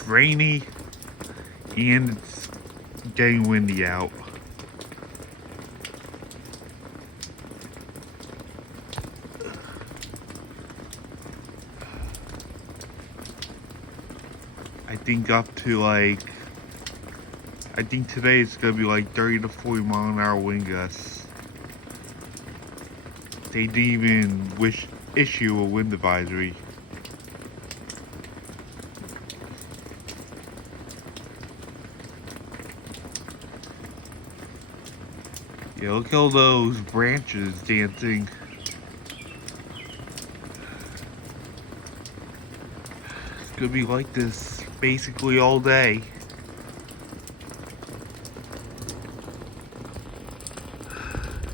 It's rainy and it's getting windy out. I think up to I think today it's gonna be like 30 to 40 mile an hour wind gusts. They didn't even issue a wind advisory. Yeah, look at all those branches dancing. It's gonna be like this basically all day.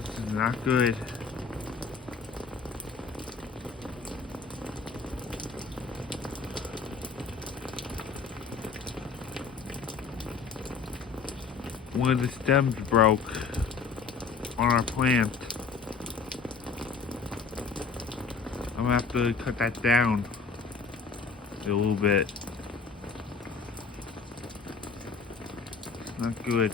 This is not good. One of the stems broke on our plant. I'm gonna have to cut that down a little bit. It's not good.